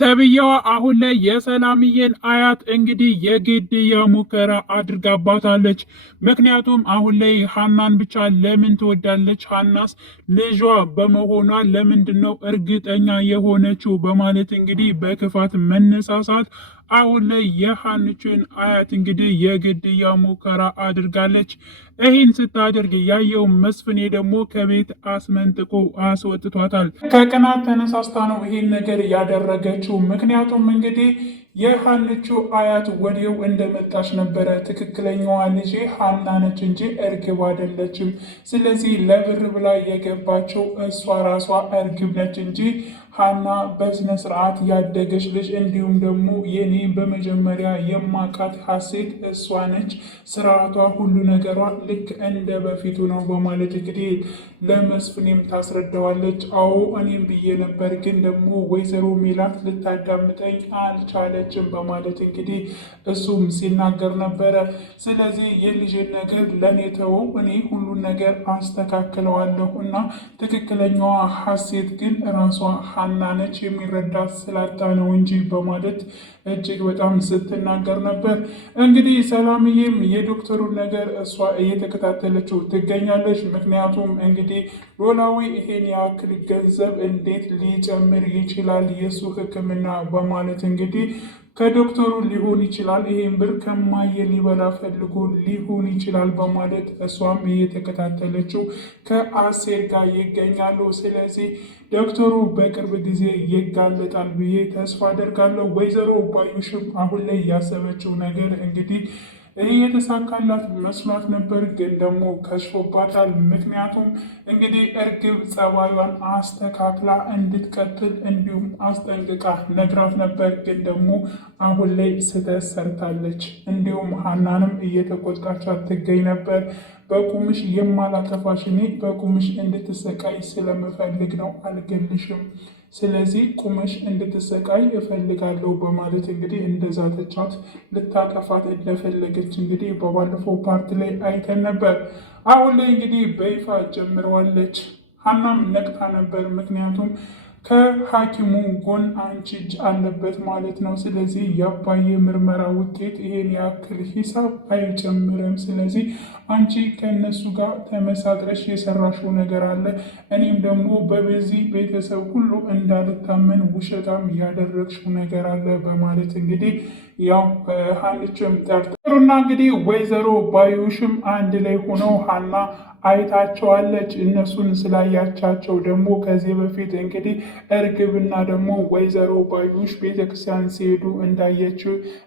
ተብዬዋ አሁን ላይ የሰላምዬን አያት እንግዲህ የግድያ ሙከራ አድርጋባታለች። ምክንያቱም አሁን ላይ ሀናን ብቻ ለምን ትወዳለች? ሀናስ ልጇ በመሆኗ ለምንድን ነው እርግጠኛ የሆነችው? በማለት እንግዲህ በክፋት መነሳሳት አሁን ላይ የሀንችን አያት እንግዲህ የግድያ ሙከራ አድርጋለች። ይህን ስታደርግ ያየው መስፍኔ ደግሞ ከቤት አስመንጥቆ አስወጥቷታል። ከቅናት ተነሳስታ ነው ይህን ነገር ያደረገችው። ምክንያቱም እንግዲህ የሀንቹ አያት ወዲያው እንደመጣች ነበረ ትክክለኛዋ ልጄ ሀና ነች እንጂ እርግብ አይደለችም። ስለዚህ ለብር ብላ የገባችው እሷ ራሷ እርግብ ነች እንጂ ሀና በስነ ስርዓት ያደገች ልጅ እንዲሁም ደግሞ የኔ በመጀመሪያ የማቃት ሀሴት እሷ ነች። ስርዓቷ፣ ሁሉ ነገሯ ልክ እንደ በፊቱ ነው በማለት እንግዲህ ለመስፍኔም ታስረዳዋለች። አዎ እኔም ብዬ ነበር፣ ግን ደግሞ ወይዘሮ ሜላት ልታዳምጠኝ አልቻለችም በማለት እንግዲህ እሱም ሲናገር ነበረ። ስለዚህ የልጅን ነገር ለእኔ ተወው፣ እኔ ሁሉን ነገር አስተካክለዋለሁ እና ትክክለኛዋ ሀሴት ግን ራሷ ሀና ነች፣ የሚረዳት ስላጣ ነው እንጂ በማለት እጅግ በጣም ስትናገር ነበር። እንግዲህ ሰላምዬም የዶክተሩን ነገር እሷ እየተከታተለችው ትገኛለች። ምክንያቱም እንግዲህ ኖላዊ ይሄን ያክል ገንዘብ እንዴት ሊጨምር ይችላል የእሱ ሕክምና በማለት እንግዲህ ከዶክተሩ ሊሆን ይችላል፣ ይሄን ብር ከማየ ሊበላ ፈልጎ ሊሆን ይችላል በማለት እሷም እየተከታተለችው ከአሴር ጋር ይገኛሉ። ስለዚህ ዶክተሩ በቅርብ ጊዜ ይጋለጣል ብዬ ተስፋ አደርጋለሁ። ወይዘሮ ባዩሽም አሁን ላይ ያሰበችው ነገር እንግዲህ ይህ የተሳካላት መስሏት ነበር፣ ግን ደግሞ ከሽፎባታል። ምክንያቱም እንግዲህ እርግብ ጸባዩን አስተካክላ እንድትቀጥል እንዲሁም አስጠንቅቃ ነግራት ነበር፣ ግን ደግሞ አሁን ላይ ስህተት ሰርታለች። እንዲሁም ሀናንም እየተቆጣቻት ትገኝ ነበር። በቁምሽ የማላጠፋሽ እኔ በቁምሽ እንድትሰቃይ ስለምፈልግ ነው፣ አልገልሽም። ስለዚህ ቁመሽ እንድትሰቃይ እፈልጋለሁ በማለት እንግዲህ እንደዛ ተቻት ልታጠፋት እንደፈለገች እንግዲህ በባለፈው ፓርት ላይ አይተን ነበር። አሁን ላይ እንግዲህ በይፋ ጀምረዋለች። ሀናም ነቅታ ነበር። ምክንያቱም ከሐኪሙ ጎን አንቺ እጅ አለበት ማለት ነው። ስለዚህ የአባዬ ምርመራ ውጤት ይሄን ያክል ሂሳብ አይጨምርም። ስለዚህ አንቺ ከእነሱ ጋር ተመሳጥረሽ የሰራሽው ነገር አለ፣ እኔም ደግሞ በዚህ ቤተሰብ ሁሉ እንዳልታመን ውሸታም ያደረግሽው ነገር አለ በማለት እንግዲህ ያው ሀንችም ጠርጥሩና እንግዲህ ወይዘሮ ባዩሽም አንድ ላይ ሆነው ሀና አይታቸዋለች። እነሱን ስላያቻቸው ደግሞ ከዚህ በፊት እንግዲህ እርግብና ደግሞ ወይዘሮ ባዩሽ ቤተክርስቲያን ሲሄዱ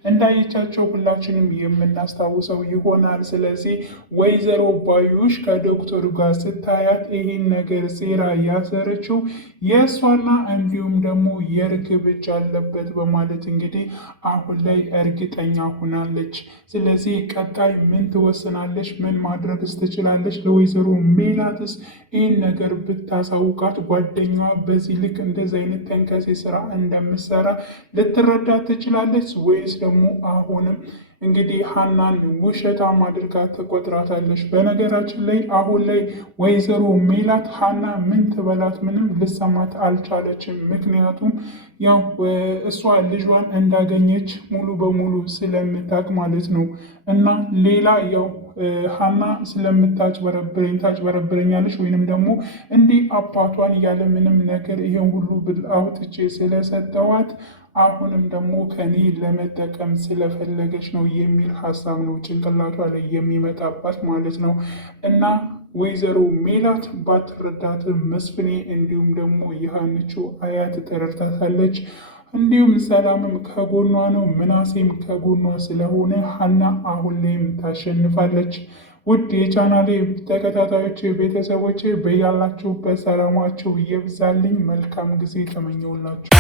እንዳየቻቸው ሁላችንም የምናስታውሰው ይሆናል። ስለዚህ ወይዘሮ ባዩሽ ከዶክተሩ ጋር ስታያት ይህን ነገር ሴራ ያሰረችው የእሷና እንዲሁም ደግሞ የእርግብ እጅ አለበት በማለት እንግዲህ አሁን ላይ እርግጠኛ ሆናለች። ስለዚህ ቀጣይ ምን ትወስናለች? ምን ማድረግስ ትችላለች? ወይዘሮ ሜላትስ ይህን ነገር ብታሳውቃት ጓደኛዋ በዚህ ልክ እንደዚህ አይነት ተንከሴ ስራ እንደምትሰራ ልትረዳ ትችላለች? ወይስ ደግሞ አሁንም እንግዲህ ሀናን ውሸታም አድርጋ ተቆጥራታለች? በነገራችን ላይ አሁን ላይ ወይዘሮ ሜላት ሀና ምን ትበላት ምንም ልሰማት አልቻለችም። ምክንያቱም ያው እሷ ልጇን እንዳገኘች ሙሉ በሙሉ ስለምታውቅ ማለት ነው። እና ሌላ ያው ሀና ታጭበረብረኛለች ወይንም ደግሞ እንዲህ አባቷን ያለ ምንም ነገር ይሄን ሁሉ ብል አውጥቼ ስለሰጠዋት አሁንም ደግሞ ከኔ ለመጠቀም ስለፈለገች ነው የሚል ሀሳብ ነው ጭንቅላቷ ላይ የሚመጣባት ማለት ነው። እና ወይዘሮ ሜላት ባትረዳትም መስፍኔ እንዲሁም ደግሞ የሀንቹ አያት ተረድታታለች። እንዲሁም ሰላምም ከጎኗ ነው፣ ምናሴም ከጎኗ ስለሆነ ሀና አሁን ላይም ታሸንፋለች። ውድ የቻናሌ ተከታታዮች ቤተሰቦች በያላችሁበት ሰላማችሁ ይብዛልኝ። መልካም ጊዜ ተመኘውላችሁ።